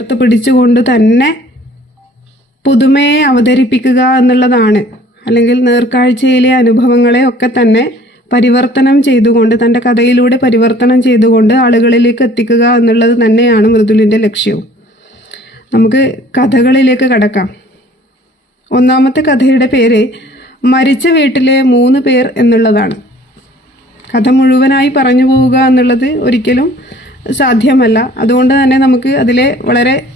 ചേർത്ത് പിടിച്ചുകൊണ്ട് തന്നെ പുതുമയെ അവതരിപ്പിക്കുക എന്നുള്ളതാണ്. അല്ലെങ്കിൽ നേർക്കാഴ്ചയിലെ അനുഭവങ്ങളെ ഒക്കെ തന്നെ പരിവർത്തനം ചെയ്തുകൊണ്ട് തന്റെ കഥയിലൂടെ പരിവർത്തനം ചെയ്തുകൊണ്ട് ആളുകളിലേക്ക് എത്തിക്കുക എന്നുള്ളത് തന്നെയാണ് മൃദുലിന്റെ ലക്ഷ്യവും. നമുക്ക് കഥകളിലേക്ക് കടക്കാം. ഒന്നാമത്തെ കഥയുടെ പേര് മരിച്ച വീട്ടിലെ മൂന്ന് പേർ എന്നുള്ളതാണ്. കഥ മുഴുവനായി പറഞ്ഞു പോവുക എന്നുള്ളത് ഒരിക്കലും സാധ്യമല്ല. അതുകൊണ്ട് തന്നെ നമുക്ക് അതിലെ വളരെ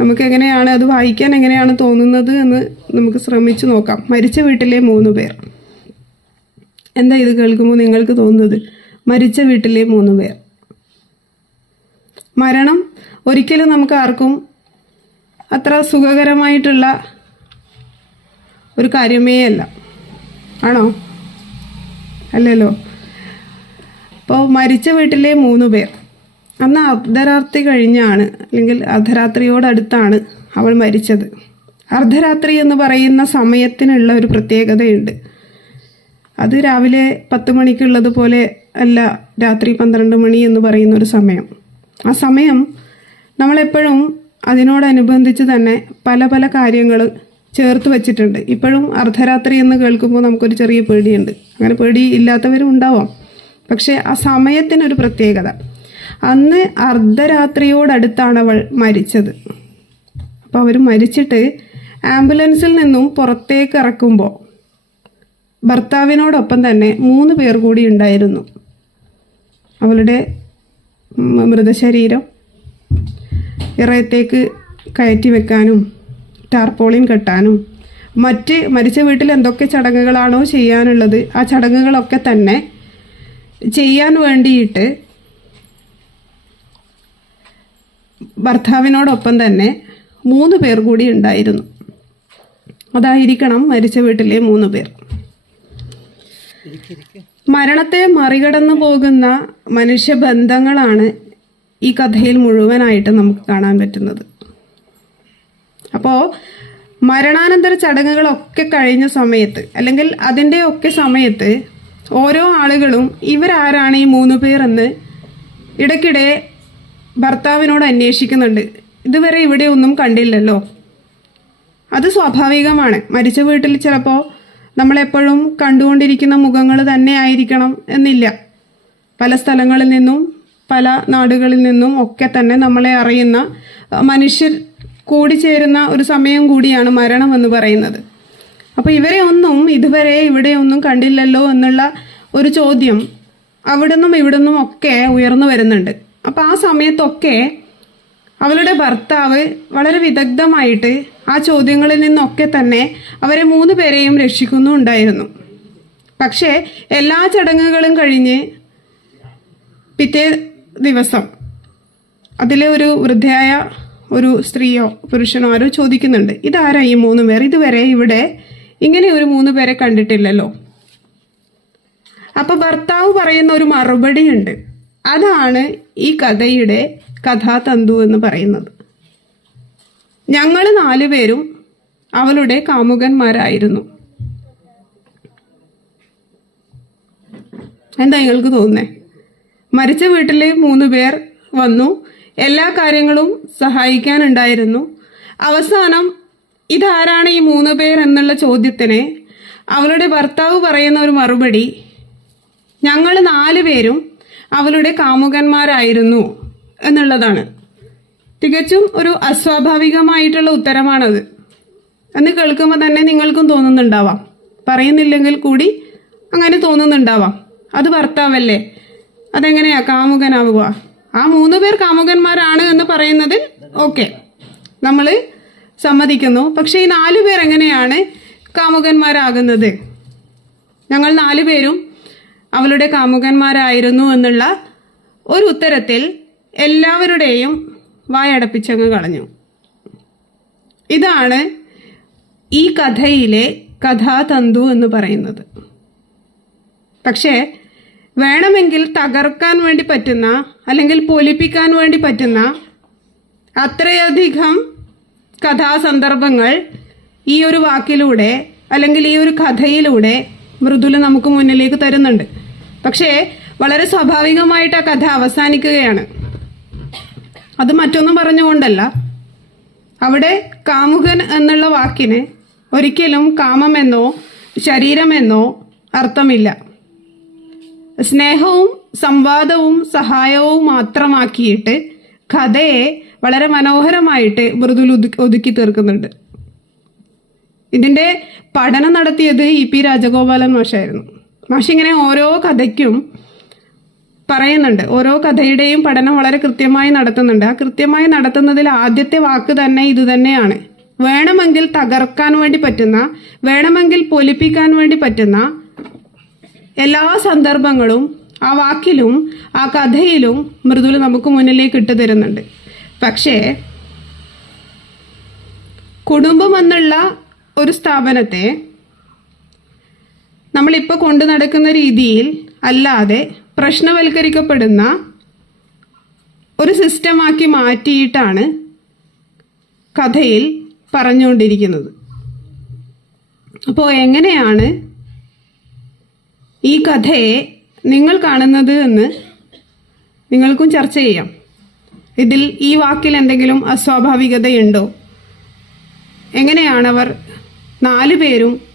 നമുക്ക് എങ്ങനെയാണ് അത് വായിക്കാൻ എങ്ങനെയാണ് തോന്നുന്നത് എന്ന് നമുക്ക് ശ്രമിച്ചു നോക്കാം. മരിച്ച വീട്ടിലെ മൂന്ന് പേർ. എന്താ ഇത് കേൾക്കുമ്പോൾ നിങ്ങൾക്ക് തോന്നുന്നത്? മരിച്ച വീട്ടിലെ മൂന്ന് പേർ. മരണം ഒരിക്കലും നമുക്ക് ആർക്കും അത്ര സുഖകരമായിട്ടുള്ള ഒരു കാര്യമേ അല്ല ആണോ? അല്ലല്ലോ? അപ്പോൾ മരിച്ച വീട്ടിലെ മൂന്ന് പേർ. അന്ന് അർദ്ധരാത്രി കഴിഞ്ഞാണ് അല്ലെങ്കിൽ അർദ്ധരാത്രിയോടടുത്താണ് അവൾ മരിച്ചത്. അർദ്ധരാത്രി എന്ന് പറയുന്ന സമയത്തിനുള്ള ഒരു പ്രത്യേകതയുണ്ട്. അത് രാവിലെ പത്ത് മണിക്കുള്ളതുപോലെ അല്ല രാത്രി പന്ത്രണ്ട് മണി എന്ന് പറയുന്ന ഒരു സമയം. ആ സമയം നമ്മളെപ്പോഴും അതിനോടനുബന്ധിച്ച് തന്നെ പല പല കാര്യങ്ങൾ ചേർത്ത് വെച്ചിട്ടുണ്ട്. ഇപ്പോഴും അർദ്ധരാത്രി എന്ന് കേൾക്കുമ്പോൾ നമുക്കൊരു ചെറിയ പേടിയുണ്ട്. അങ്ങനെ പേടി ഇല്ലാത്തവരും ഉണ്ടാവാം. പക്ഷേ ആ സമയത്തിനൊരു പ്രത്യേകത. അന്ന് അർദ്ധരാത്രിയോടടുത്താണ് അവൾ മരിച്ചത്. അപ്പോൾ അവർ മരിച്ചിട്ട് ആംബുലൻസിൽ നിന്നും പുറത്തേക്ക് ഇറക്കുമ്പോൾ ഭർത്താവിനോടൊപ്പം തന്നെ മൂന്ന് പേർ കൂടി ഉണ്ടായിരുന്നു. അവളുടെ മൃതശരീരം ഇറയത്തേക്ക് കയറ്റി വെക്കാനും ടാർപോളിൻ കെട്ടാനും മറ്റ് മരിച്ച വീട്ടിൽ എന്തൊക്കെ ചടങ്ങുകളാണോ ചെയ്യാനുള്ളത് ആ ചടങ്ങുകളൊക്കെ തന്നെ ചെയ്യാൻ വേണ്ടിയിട്ട് ഭർത്താവിനോടൊപ്പം തന്നെ മൂന്ന് പേർ കൂടി ഉണ്ടായിരുന്നു. അതായിരിക്കണം മരിച്ച വീട്ടിലെ മൂന്ന് പേർ. മരണത്തെ മറികടന്നു പോകുന്ന മനുഷ്യബന്ധങ്ങളാണ് ഈ കഥയിൽ മുഴുവനായിട്ട് നമുക്ക് കാണാൻ പറ്റുന്നത്. അപ്പോൾ മരണാനന്തര ചടങ്ങുകളൊക്കെ കഴിഞ്ഞ സമയത്ത് അല്ലെങ്കിൽ അതിന്റെ ഒക്കെ സമയത്ത് ഓരോ ആളുകളും ഇവരാരാണ് ഈ മൂന്ന് പേർ എന്ന് ഇടയ്ക്കിടെ ഭർത്താവിനോട് അന്വേഷിക്കുന്നുണ്ട്. ഇതുവരെ ഇവിടെ ഒന്നും കണ്ടില്ലല്ലോ. അത് സ്വാഭാവികമാണ്. മരിച്ച വീട്ടിൽ ചിലപ്പോൾ നമ്മളെപ്പോഴും കണ്ടുകൊണ്ടിരിക്കുന്ന മുഖങ്ങൾ തന്നെ ആയിരിക്കണം എന്നില്ല. പല സ്ഥലങ്ങളിൽ നിന്നും പല നാടുകളിൽ നിന്നും ഒക്കെ തന്നെ നമ്മളെ അറിയുന്ന മനുഷ്യർ കൂടിച്ചേരുന്ന ഒരു സമയം കൂടിയാണ് മരണം എന്ന് പറയുന്നത്. അപ്പോൾ ഇവരെ ഒന്നും ഇതുവരെ ഇവിടെ ഒന്നും കണ്ടില്ലല്ലോ എന്നുള്ള ഒരു ചോദ്യം അവിടുന്നും ഇവിടുന്നും ഒക്കെ ഉയർന്നു വരുന്നുണ്ട്. അപ്പോൾ ആ സമയത്തൊക്കെ അവളുടെ ഭർത്താവ് വളരെ വിദഗ്ധമായിട്ട് ആ ചോദ്യങ്ങളിൽ നിന്നൊക്കെ തന്നെ അവരെ മൂന്ന് പേരെയും രക്ഷിക്കുന്നുണ്ടായിരുന്നു പക്ഷേ എല്ലാ ചടങ്ങുകളും കഴിഞ്ഞ് പിറ്റേ ദിവസം അതിലെ ഒരു വൃദ്ധയായ ഒരു സ്ത്രീയോ പുരുഷനോ ആരോ ചോദിക്കുന്നുണ്ട് ഇതാരാ ഈ മൂന്ന് പേർ? ഇതുവരെ ഇവിടെ ഇങ്ങനെ ഒരു മൂന്ന് പേരെ കണ്ടിട്ടില്ലല്ലോ. അപ്പൊ ഭർത്താവ് പറയുന്ന ഒരു മറുപടി ഉണ്ട്. അതാണ് ഈ കഥയുടെ കഥാതന്തു എന്ന് പറയുന്നത്. ഞങ്ങൾ നാലുപേരും അവളുടെ കാമുകന്മാരായിരുന്നു. എന്താ നിങ്ങൾക്ക് തോന്നുന്നേ? മരിച്ച വീട്ടിൽ മൂന്ന് പേർ വന്നു. എല്ലാ കാര്യങ്ങളും സഹായിക്കാനുണ്ടായിരുന്നു. അവസാനം ഇതാരാണ് ഈ മൂന്ന് പേർ എന്നുള്ള ചോദ്യത്തിന് അവളുടെ ഭർത്താവ് പറയുന്ന ഒരു മറുപടി. ഞങ്ങൾ നാല് പേരും അവളുടെ കാമുകന്മാരായിരുന്നു എന്നുള്ളതാണ്. തികച്ചും ഒരു അസ്വാഭാവികമായിട്ടുള്ള ഉത്തരമാണത്. എന്ന് കേൾക്കുമ്പോൾ തന്നെ നിങ്ങൾക്കും തോന്നുന്നുണ്ടാവാം. പറയുന്നില്ലെങ്കിൽ കൂടി അങ്ങനെ തോന്നുന്നുണ്ടാവാം. അത് ഭർത്താവല്ലേ? അതെങ്ങനെയാ? കാമുകനാവുക. ആ മൂന്ന് പേർ കാമുകന്മാരാണ് എന്ന് പറയുന്നതിൽ ഓക്കെ. നമ്മൾ സമ്മതിക്കുന്നു. പക്ഷേ ഈ നാലു പേർ എങ്ങനെയാണ് കാമുകന്മാരാകുന്നത്? ഞങ്ങൾ നാലു പേരും അവളുടെ കാമുകന്മാരായിരുന്നു എന്നുള്ള ഒരു ഉത്തരത്തിൽ എല്ലാവരുടെയും വായടപ്പിച്ചങ്ങ് കളഞ്ഞു. ഇതാണ് ഈ കഥയിലെ കഥാതന്തു എന്ന് പറയുന്നത്. പക്ഷേ വേണമെങ്കിൽ തകർക്കാൻ വേണ്ടി പറ്റുന്ന അല്ലെങ്കിൽ പൊലിപ്പിക്കാൻ വേണ്ടി പറ്റുന്ന അത്രയധികം കഥാസന്ദർഭങ്ങൾ ഈ ഒരു വാക്കിലൂടെ അല്ലെങ്കിൽ ഈ ഒരു കഥയിലൂടെ മൃദുല നമുക്ക് മുന്നിലേക്ക് തരുന്നുണ്ട്. പക്ഷേ വളരെ സ്വാഭാവികമായിട്ട് ആ കഥ അവസാനിക്കുകയാണ്. അത് മറ്റൊന്നും പറഞ്ഞുകൊണ്ടല്ല. അവിടെ കാമുകൻ എന്നുള്ള വാക്കിന് ഒരിക്കലും കാമമെന്നോ ശരീരമെന്നോ അർത്ഥമില്ല. സ്നേഹവും സംവാദവും സഹായവും മാത്രമാക്കിയിട്ട് കഥയെ വളരെ മനോഹരമായിട്ട് മൃദുൽ ഒതുക്കി തീർക്കുന്നുണ്ട്. ഇതിന്റെ പഠനം നടത്തിയത് ഇ പി രാജഗോപാലൻ മാഷായിരുന്നു. മാഷ് ഇങ്ങനെ ഓരോ കഥയ്ക്കും പറയുന്നുണ്ട്. ഓരോ കഥയുടെയും പഠനം വളരെ കൃത്യമായി നടത്തുന്നുണ്ട്. ആ കൃത്യമായി നടത്തുന്നതിൽ ആദ്യത്തെ വാക്ക് തന്നെ ഇത് തന്നെയാണ്. വേണമെങ്കിൽ തകർക്കാൻ വേണ്ടി പറ്റുന്ന വേണമെങ്കിൽ പൊലിപ്പിക്കാൻ വേണ്ടി പറ്റുന്ന എല്ലാ സന്ദർഭങ്ങളും ആ വാക്കിലും ആ കഥയിലും മൃദുല നമുക്ക് മുന്നിലേക്ക് ഇട്ട് തരുന്നുണ്ട്. പക്ഷേ കുടുംബം എന്നുള്ള ഒരു സ്ഥാപനത്തെ നമ്മളിപ്പോൾ കൊണ്ടു നടക്കുന്ന രീതിയിൽ അല്ലാതെ പ്രശ്നവൽക്കരിക്കപ്പെടുന്ന ഒരു സിസ്റ്റമാക്കി മാറ്റിയിട്ടാണ് കഥയിൽ പറഞ്ഞുകൊണ്ടിരിക്കുന്നത്. അപ്പോൾ എങ്ങനെയാണ് ഈ കഥയെ നിങ്ങൾ കാണുന്നത് എന്ന് നിങ്ങൾക്കും ചർച്ച ചെയ്യാം. ഇതിൽ ഈ വാക്കിൽ എന്തെങ്കിലും അസ്വാഭാവികതയുണ്ടോ? എങ്ങനെയാണവർ നാലു പേരും